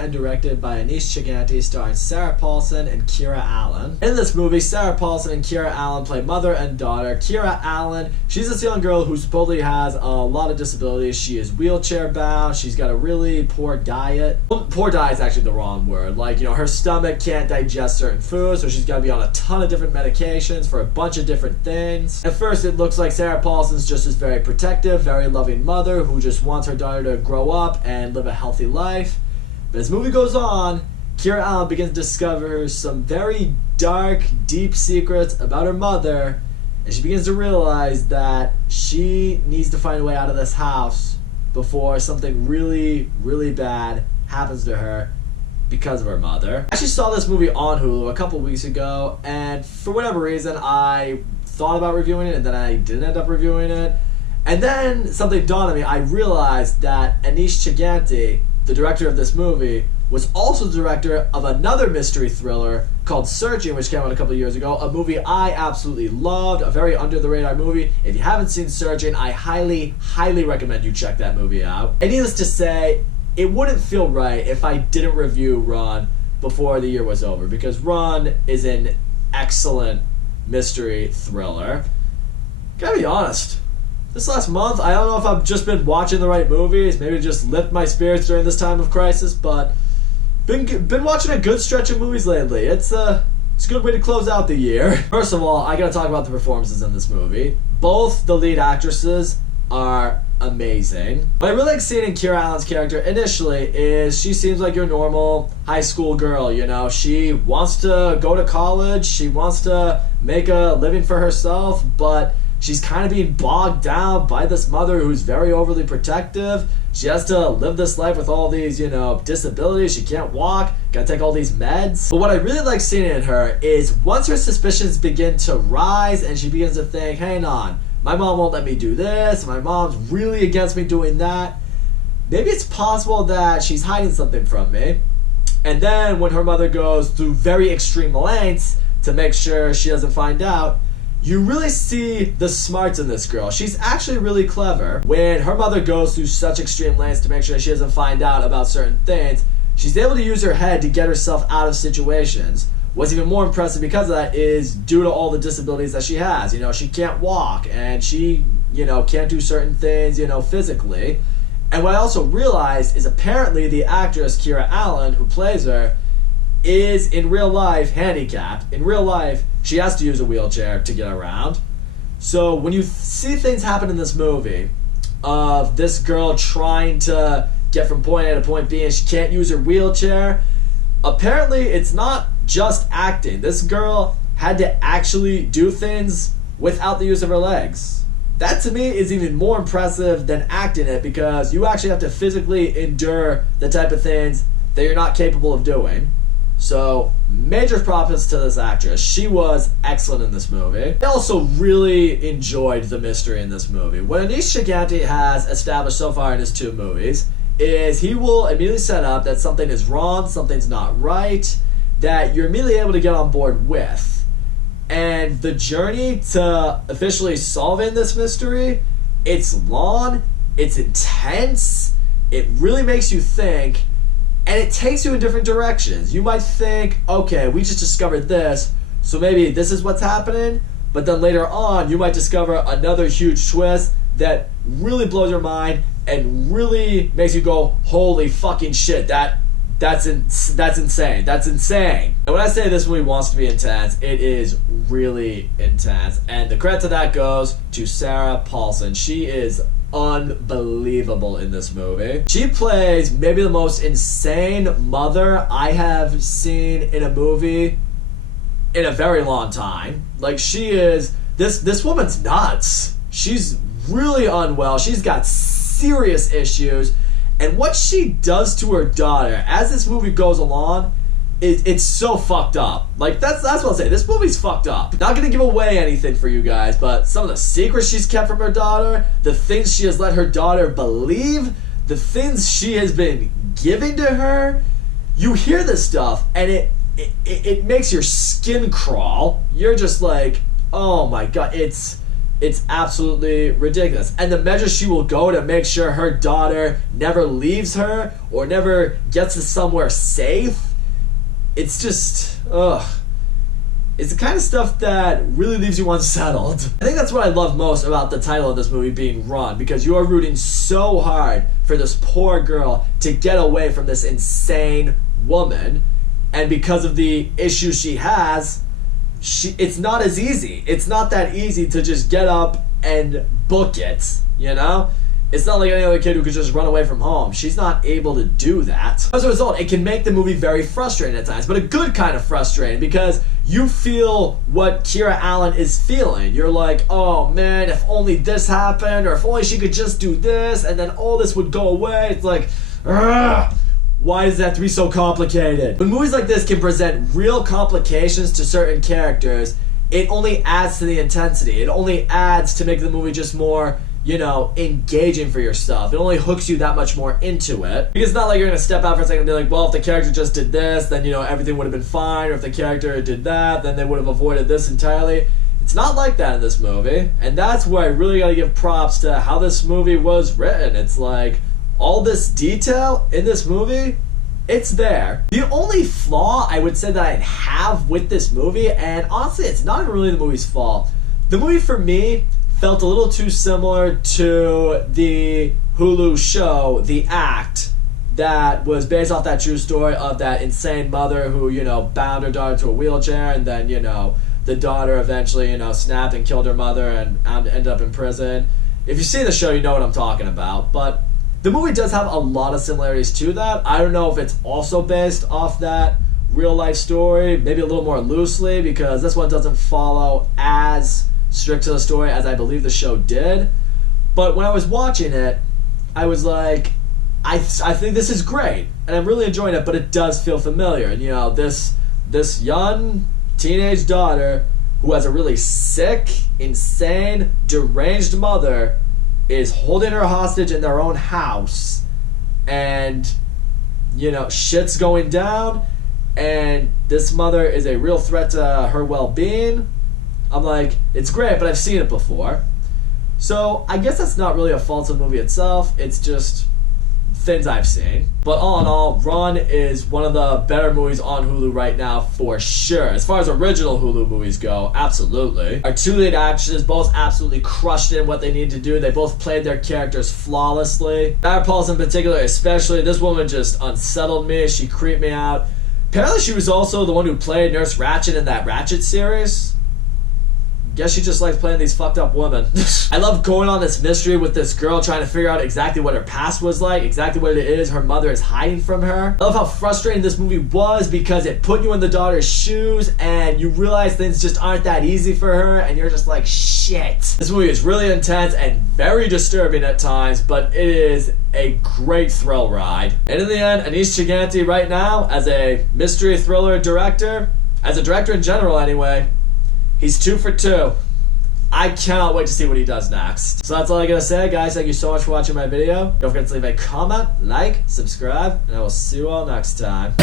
and directed by Anish Chaganty, starring Sarah Paulson and Kira Allen. In this movie, Sarah Paulson and Kira Allen play mother and daughter. Kira Allen, she's this young girl who supposedly has a lot of disabilities. She is wheelchair bound. She's got a really poor diet. Well, poor diet is actually the wrong word. Like, you know, her stomach can't digest certain foods, so she's got to be on a ton of different medications for a bunch of different things. At first, it looks like Sarah Paulson's just this very protective, very loving mother who just wants her daughter to grow up and live a healthy life. But as the movie goes on, Kira Allen begins to discover some very dark, deep secrets about her mother, and she begins to realize that she needs to find a way out of this house before something really, really bad happens to her because of her mother. I actually saw this movie on Hulu a couple weeks ago, and for whatever reason, I thought about reviewing it, and then I didn't end up reviewing it. And then something dawned on me. I realized that Anish Chaganty, the director of this movie, was also the director of another mystery thriller called Searching, which came out a couple of years ago, a movie I absolutely loved, a very under-the-radar movie. If you haven't seen Searching, I highly, highly recommend you check that movie out. And needless to say, it wouldn't feel right if I didn't review Run before the year was over, because Run is an excellent mystery thriller. Gotta be honest, this last month, I don't know if I've just been watching the right movies, maybe just lift my spirits during this time of crisis, but been watching a good stretch of movies lately. It's a good way to close out the year. First of all, I gotta talk about the performances in this movie. Both the lead actresses are amazing. What I really like seeing in Kira Allen's character initially is she seems like your normal high school girl, you know. She wants to go to college, she wants to make a living for herself, but she's kind of being bogged down by this mother who's very overly protective. She has to live this life with all these, you know, disabilities. She can't walk, gotta take all these meds. But what I really like seeing in her is once her suspicions begin to rise and she begins to think, hang on, my mom won't let me do this, my mom's really against me doing that. Maybe it's possible that she's hiding something from me. And then when her mother goes through very extreme lengths to make sure she doesn't find out, you really see the smarts in this girl. She's actually really clever. When her mother goes through such extreme lengths to make sure she doesn't find out about certain things, she's able to use her head to get herself out of situations. What's even more impressive because of that is due to all the disabilities that she has. You know, she can't walk and she, you know, can't do certain things, you know, physically. And what I also realized is apparently the actress Kira Allen, who plays her, is in real life handicapped. In real life, she has to use a wheelchair to get around. So when you see things happen in this movie of this girl trying to get from point A to point B and she can't use her wheelchair, apparently it's not just acting. This girl had to actually do things without the use of her legs. That to me is even more impressive than acting it, because you actually have to physically endure the type of things that you're not capable of doing. So, major props to this actress. She was excellent in this movie. I also really enjoyed the mystery in this movie. What Anish Chaganty has established so far in his two movies is he will immediately set up that something is wrong, something's not right, that you're immediately able to get on board with. And the journey to officially solving this mystery, it's long, it's intense, it really makes you think, and it takes you in different directions. You might think, okay, we just discovered this, so maybe this is what's happening, but then later on, you might discover another huge twist that really blows your mind and really makes you go, holy fucking shit, that's insane. That's insane. And when I say this movie wants to be intense, it is really intense. And the credit to that goes to Sarah Paulson. She is unbelievable in this movie. She plays maybe the most insane mother I have seen in a movie in a very long time. Like, she is, this woman's nuts. She's really unwell. She's got serious issues. And what she does to her daughter as this movie goes along, it's so fucked up. Like, that's what I'll say. This movie's fucked up. Not gonna give away anything for you guys, but some of the secrets she's kept from her daughter, the things she has let her daughter believe, the things she has been giving to her, you hear this stuff, and it makes your skin crawl. You're just like, oh my god, it's It's absolutely ridiculous. And the measures she will go to make sure her daughter never leaves her or never gets to somewhere safe, it's just, ugh. It's the kind of stuff that really leaves you unsettled. I think that's what I love most about the title of this movie being Run, because you are rooting so hard for this poor girl to get away from this insane woman, and because of the issues she has, it's not as easy. It's not that easy to just get up and book it, you know? It's not like any other kid who could just run away from home. She's not able to do that. As a result, it can make the movie very frustrating at times, but a good kind of frustrating, because you feel what Kira Allen is feeling. You're like, oh man, if only this happened, or if only she could just do this, and then all this would go away. It's like, ugh. Why does that have to be so complicated? When movies like this can present real complications to certain characters, it only adds to the intensity. It only adds to make the movie just more, you know, engaging for yourself. It only hooks you that much more into it. Because it's not like you're gonna step out for a second and be like, well, if the character just did this, then, you know, everything would have been fine. Or if the character did that, then they would have avoided this entirely. It's not like that in this movie. And that's where I really gotta give props to how this movie was written. It's like, all this detail in this movie, it's there. The only flaw I would say that I'd have with this movie, and honestly, it's not even really the movie's fault. The movie, for me, felt a little too similar to the Hulu show, The Act, that was based off that true story of that insane mother who, you know, bound her daughter to a wheelchair, and then, you know, the daughter eventually, you know, snapped and killed her mother and ended up in prison. If you see the show, you know what I'm talking about, but the movie does have a lot of similarities to that. I don't know if it's also based off that real life story, maybe a little more loosely, because this one doesn't follow as strict to the story as I believe the show did. But when I was watching it, I was like, I think this is great, and I'm really enjoying it, but it does feel familiar. And, you know, this young teenage daughter who has a really sick, insane, deranged mother is holding her hostage in their own house, and, you know, shit's going down, and this mother is a real threat to her well-being. I'm like, it's great, but I've seen it before. So I guess that's not really a fault of the movie itself, it's just things I've seen. But all in all, Run is one of the better movies on Hulu right now for sure. As far as original Hulu movies go, absolutely. Our two lead actresses both absolutely crushed in what they needed to do. They both played their characters flawlessly. Sarah Paulson in particular, especially, this woman just unsettled me. She creeped me out. Apparently she was also the one who played Nurse Ratched in that Ratched series. Guess she just likes playing these fucked up women. I love going on this mystery with this girl, trying to figure out exactly what her past was like, exactly what it is her mother is hiding from her. I love how frustrating this movie was, because it put you in the daughter's shoes and you realize things just aren't that easy for her, and you're just like, shit. This movie is really intense and very disturbing at times, but it is a great thrill ride. And in the end, Anish Chaganty right now, as a mystery thriller director, as a director in general anyway, he's 2 for 2. I cannot wait to see what he does next. So that's all I gotta say, guys. Thank you so much for watching my video. Don't forget to leave a comment, like, subscribe, and I will see you all next time.